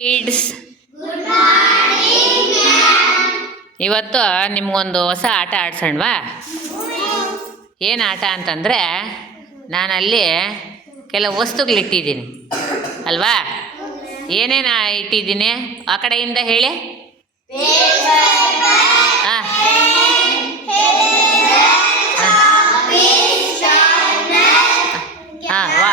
Kids, ಇವತ್ತು ನಿಮಗೊಂದು ಹೊಸ ಆಟ ಆಡ್ಸೋಣವಾ? ಏನು ಆಟ ಅಂತಂದರೆ, ನಾನಲ್ಲಿ ಕೆಲವು ವಸ್ತುಗಳಿಟ್ಟಿದ್ದೀನಿ ಅಲ್ವಾ? ಏನೇನು ಇಟ್ಟಿದ್ದೀನಿ ಆ ಕಡೆಯಿಂದ ಹೇಳಿ. ಹಾಂ ಹಾಂ ವಾ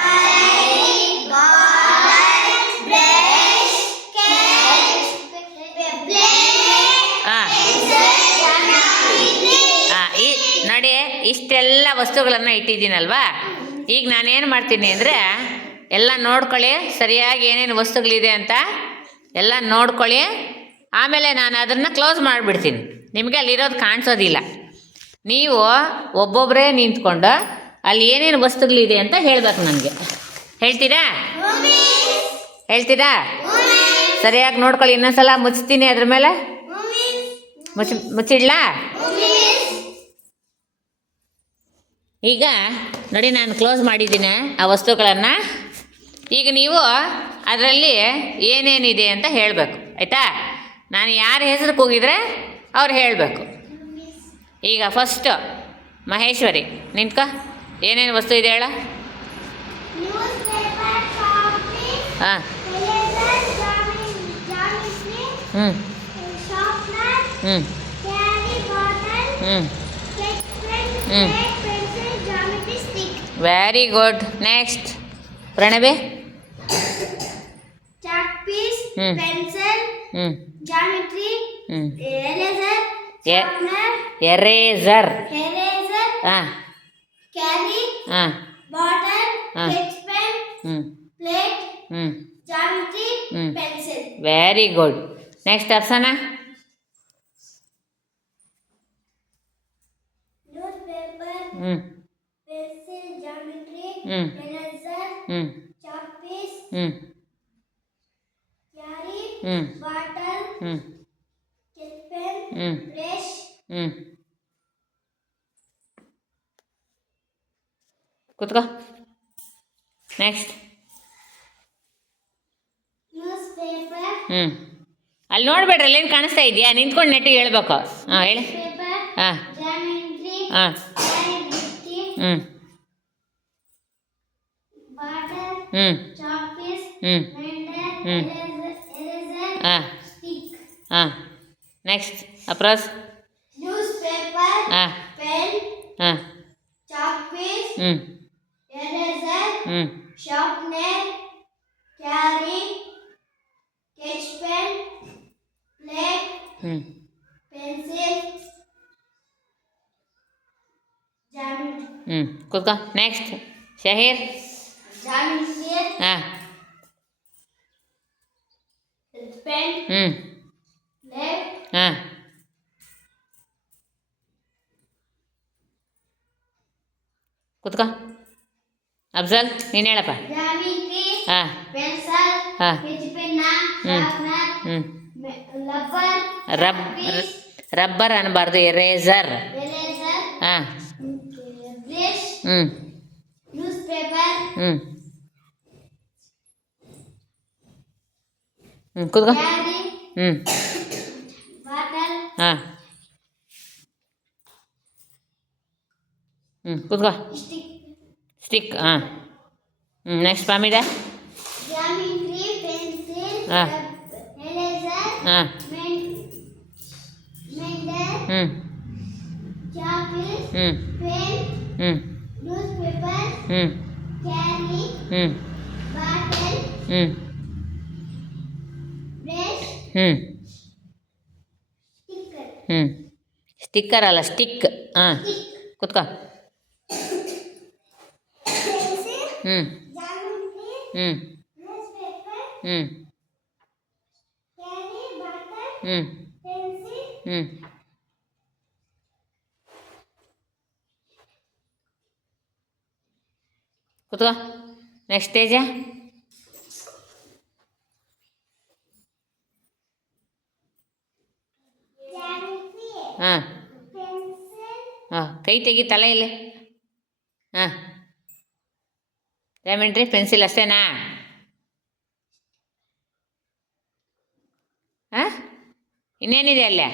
ನೋಡಿ, ಇಷ್ಟೆಲ್ಲ ವಸ್ತುಗಳನ್ನು ಇಟ್ಟಿದ್ದೀನಲ್ವಾ? ಈಗ ನಾನೇನು ಮಾಡ್ತೀನಿ ಅಂದರೆ, ಎಲ್ಲ ನೋಡ್ಕೊಳ್ಳಿ, ಸರಿಯಾಗಿ ಏನೇನು ವಸ್ತುಗಳಿದೆ ಅಂತ ಎಲ್ಲ ನೋಡ್ಕೊಳ್ಳಿ. ಆಮೇಲೆ ನಾನು ಅದನ್ನು ಕ್ಲೋಸ್ ಮಾಡಿಬಿಡ್ತೀನಿ, ನಿಮಗೆ ಅಲ್ಲಿರೋದು ಕಾಣಿಸೋದಿಲ್ಲ. ನೀವು ಒಬ್ಬೊಬ್ಬರೇ ನಿಂತ್ಕೊಂಡು ಅಲ್ಲಿ ಏನೇನು ವಸ್ತುಗಳಿದೆ ಅಂತ ಹೇಳಬೇಕು ನನಗೆ. ಹೇಳ್ತೀರಾ? ಸರಿಯಾಗಿ ನೋಡ್ಕೊಳ್ಳಿ. ಇನ್ನೊಂದ್ಸಲ ಮುಚ್ತೀನಿ, ಅದ್ರ ಮೇಲೆ ಮುಚ್ಚಿಡ್ಲಾ? ಈಗ ನೋಡಿ, ನಾನು ಕ್ಲೋಸ್ ಮಾಡಿದ್ದೀನಿ ಆ ವಸ್ತುಗಳನ್ನು. ಈಗ ನೀವು ಅದರಲ್ಲಿ ಏನೇನಿದೆ ಅಂತ ಹೇಳಬೇಕು, ಆಯಿತಾ? ನಾನು ಯಾರ ಹೆಸರು ಕೂಗಿದ್ರೆ ಅವ್ರು ಹೇಳಬೇಕು. ಈಗ ಫಸ್ಟು ಮಹೇಶ್ವರಿ ನಿಂತ್ಕೊ. ಏನೇನು ವಸ್ತು ಇದೆ ಹೇಳ? ಹಾಂ ಹ್ಞೂ ಹ್ಞೂ ಹ್ಞೂ ಹ್ಞೂ very good. Next Pranavi. Chalk piece, pencil, geometry, eraser, ಹಾಂ ಕ್ಯಾರಿ, ಹಾಂ bottle, sketch pen, plate, geometry, pencil. Very good. Next Arsana. Newspaper, pencil, geometry, eraser, chalk piece, carry, bottle, sketch pen, brush. ಕೂತ್ಕೋ. ನೆಕ್ಸ್ಟ್ ನ್ಯೂಸ್ ಪೇಪರ್, ಅಲ್ಲಿ ನೋಡ್ಬೇಡ್ರಿ, ಅಲ್ಲೇನು ಕಾಣಿಸ್ತಾ ಇದೆಯಾ? ನಿಂತ್ಕೊಂಡು ನೆಟ್ಟಿಗೆ ಹೇಳ್ಬೇಕು. ಹಾಂ ಹೇಳಿ. ಪೇಪರ್, ಹಾಂ ಜಾಮೆಟ್ರಿ, ಹಾಂ ಬಾಟಲ್, ಚಾಕ್ ಪೀಸ್, ಎರೇಸರ್, ಹಾಂ ಸ್ಟಿಕ್. ಹಾಂ ನೆಕ್ಸ್ಟ್ ಅಪ್ರೋಸ್. ನ್ಯೂಸ್ ಪೇಪರ್, ಹಾಂ ಪೆನ್, ಹಾಂ chalk piece, eraser, sharpener, carry, sketch pen, plate, pencil, geometry. ಕೂತ್ಕೋ. ನೆಕ್ಸ್ಟ್ ಶಹೀರ್. ಜಾಮೆಟ್ರಿ, ಹಾಂ ಪೆನ್, ಪ್ಲೇಟ್, ಹಾಂ ಕೂತ್ಕೋ. ಅಫ್ಜಲ್ ನೀನು ಹೇಳಪ್ಪ. ಜಾಮೆಟ್ರಿ, ಹಾಂ ಪೆನ್ಸಿಲ್, ಹಾಂ ಸ್ಕೆಚ್ ಪೆನ್, ಶಾರ್ಪ್ನರ್, ರಬ್ಬರ್ ಅನ್ನಬಾರ್ದು, ಎರೇಸರ್. ಎರೇಸರ್, ಹಾಂ ಬ್ರಷ್, ನ್ಯೂಸ್ ಪೇಪರ್, ಕೂತ್ಕೋ. ಕ್ಯಾರಿ, ಬಾಟಲ್, ಹಾಂ ಕೂತ್ಕೋ. ಸ್ಟಿಕ್. ಹಾಂ ನೆಕ್ಸ್ಟ್ ಪಾಮಿಡ. ಜಾಮೆಟ್ರಿ, ಪೆನ್ಸಿಲ್, ಹಾಂ ಎರೇಸರ್, ಹಾಂ ಮೆಂಡರ್, chalk piece, pen, newspaper, carry, bottle, brush, sticker. Sticker ಅಲ್ಲ, ಸ್ಟಿಕ್. ಹಾಂ ಕೂತ್ಕೋ. Pencil, geometry, newspaper, carry, bottle, pencil, ಕೂತ್ಕೋ. ನೆಕ್ಸ್ಟ್ ಸ್ಟೇಜ. ಹಾಂ ಹಾಂ ಕೈ ತೆಗಿ, ತಲೆ ಇಲ್ಲಿ. ಹಾಂ ಜಾಮೆಟ್ರಿ, ಪೆನ್ಸಿಲ್ ಅಷ್ಟೇನಾ? ಇನ್ನೇನಿದೆ ಅಲ್ಲೇ